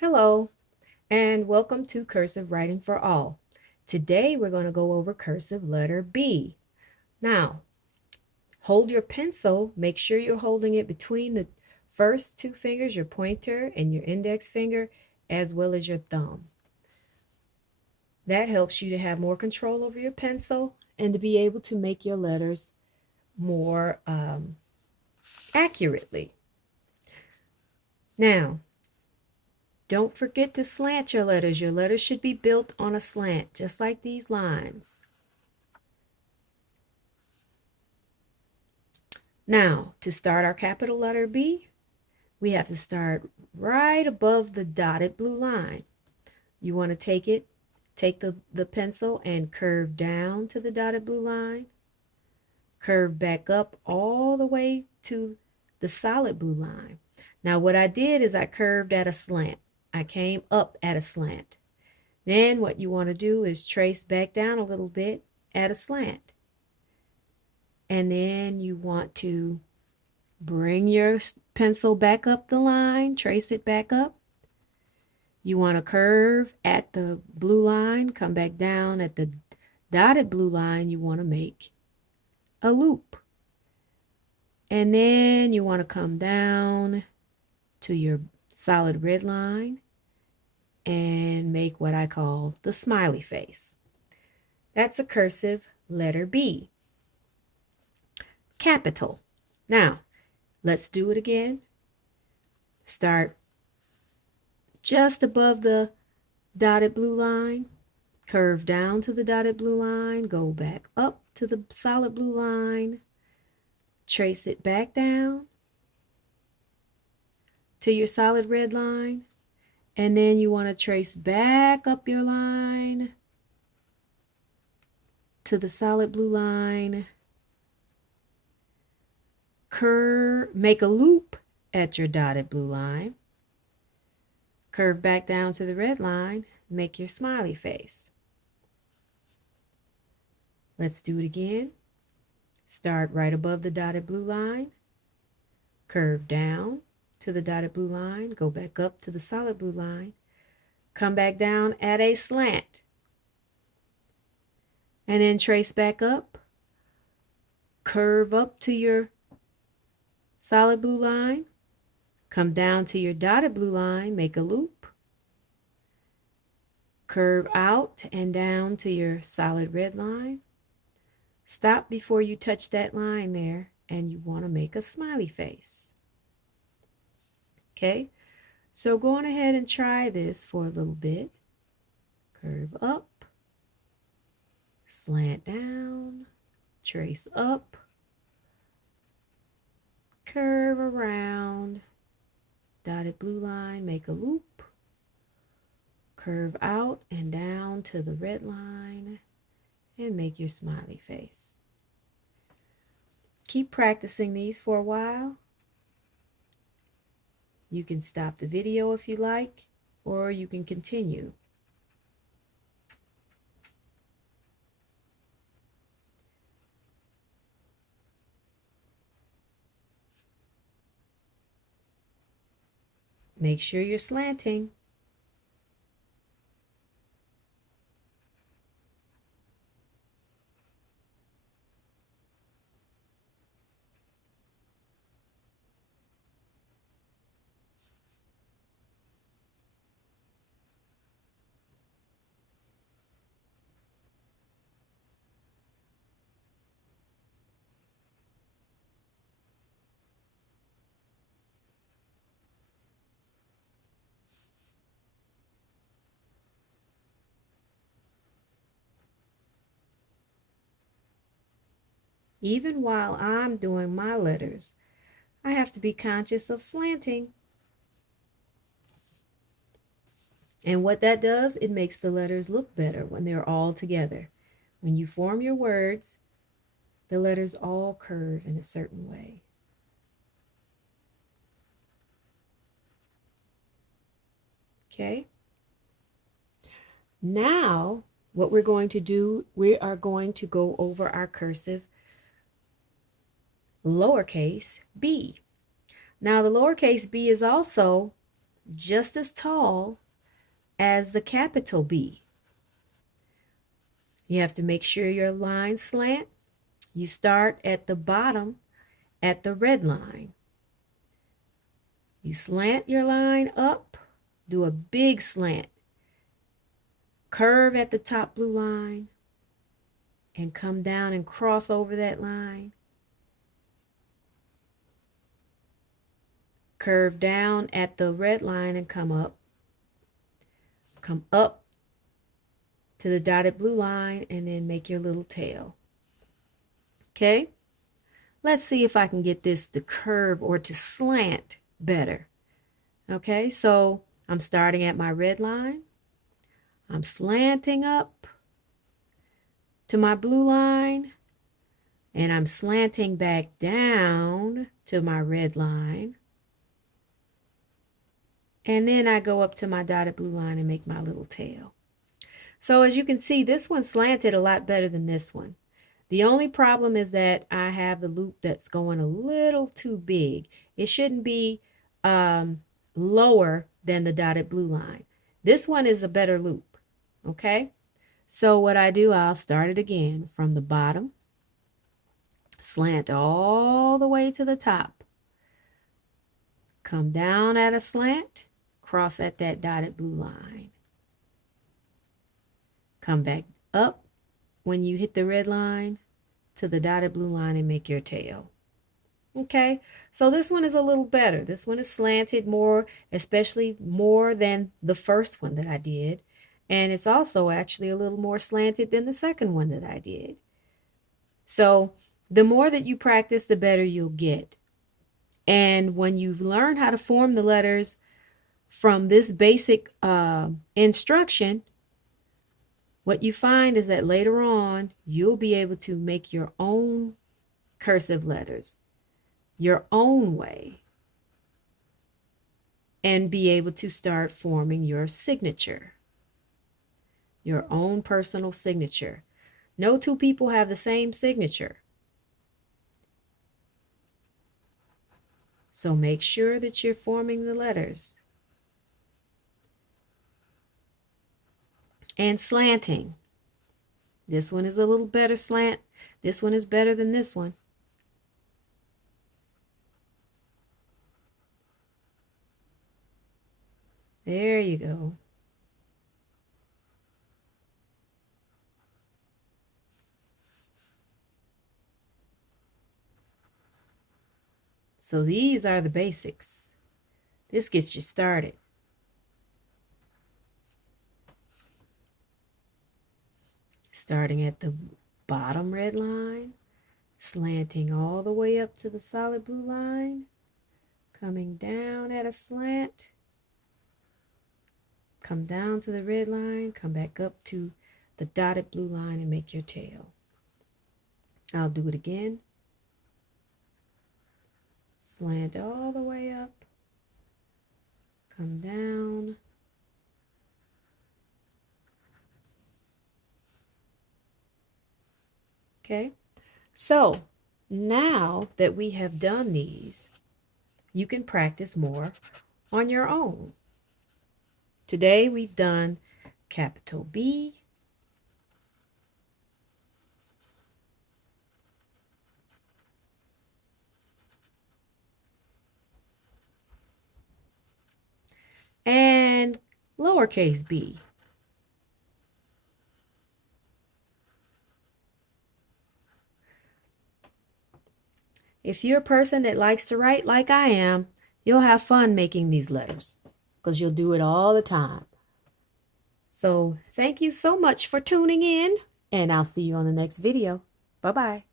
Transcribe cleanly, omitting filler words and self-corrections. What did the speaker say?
Hello, and welcome to Cursive Writing for All. Today we're going to go over cursive letter B. Now, hold your pencil. Make sure you're holding it between the first two fingers, your pointer and your index finger, as well as your thumb. That helps you to have more control over your pencil and to be able to make your letters more accurately. Now, don't forget to slant your letters. Your letters should be built on a slant, just like these lines. Now, to start our capital letter B, we have to start right above the dotted blue line. You want to take the pencil and curve down to the dotted blue line, curve back up all the way to the solid blue line. Now, what I did is I curved at a slant. I came up at a slant. Then what you want to do is trace back down a little bit at a slant. And then you want to bring your pencil back up the line, trace it back up. You want to curve at the blue line, come back down at the dotted blue line. You want to make a loop. And then you want to come down to your solid red line and make what I call the smiley face. That's a cursive letter B. Capital. Now, let's do it again. Start just above the dotted blue line, curve down to the dotted blue line, go back up to the solid blue line, trace it back down to your solid red line, and then you want to trace back up your line to the solid blue line, curve, make a loop at your dotted blue line, curve back down to the red line, make your smiley face. Let's do it again. Start right above the dotted blue line, curve down to the dotted blue line, go back up to the solid blue line, come back down at a slant, and then trace back up, curve up to your solid blue line, come down to your dotted blue line, make a loop, curve out and down to your solid red line. Stop before you touch that line there, and you want to make a smiley face. Okay, so go on ahead and try this for a little bit. Curve up, slant down, trace up, curve around, dotted blue line, make a loop, curve out and down to the red line, and make your smiley face. Keep practicing these for a while. You can stop the video if you like, or you can continue. Make sure you're slanting. Even while I'm doing my letters, I have to be conscious of slanting. And what that does, it makes the letters look better when they're all together. When you form your words, the letters all curve in a certain way. Okay? Now, what we're going to do, we are going to go over our cursive lowercase b. Now, the lowercase b is also just as tall as the capital B. You have to make sure your lines slant. You start at the bottom at the red line. You slant your line up, do a big slant, curve at the top blue line, and come down and cross over that line. Curve down at the red line and come up. Come up to the dotted blue line and then make your little tail. Okay? Let's see if I can get this to curve or to slant better. Okay, so I'm starting at my red line. I'm slanting up to my blue line, and I'm slanting back down to my red line. And then I go up to my dotted blue line and make my little tail. So as you can see, this one slanted a lot better than this one. The only problem is that I have the loop that's going a little too big. It shouldn't be lower than the dotted blue line. This one is a better loop, okay? So what I do, I'll start it again from the bottom, slant all the way to the top, come down at a slant, cross at that dotted blue line, come back up when you hit the red line to the dotted blue line and make your tail. Okay, so this one is a little better. This one is slanted more, especially more than the first one that I did. And it's also actually a little more slanted than the second one that I did. So the more that you practice, the better you'll get. And when you learn how to form the letters from this basic instruction, what you find is that later on, you'll be able to make your own cursive letters, your own way, and be able to start forming your signature, your own personal signature. No two people have the same signature. So make sure that you're forming the letters. And slanting. This one is a little better slant. This one is better than this one. There you go. So these are the basics. This gets you started. Starting at the bottom red line, slanting all the way up to the solid blue line, coming down at a slant, come down to the red line, come back up to the dotted blue line and make your tail. I'll do it again. Slant all the way up, come down, okay? So now that we have done these, you can practice more on your own. Today we've done capital B, and lowercase b. If you're a person that likes to write like I am, you'll have fun making these letters because you'll do it all the time. So thank you so much for tuning in, and I'll see you on the next video. Bye-bye.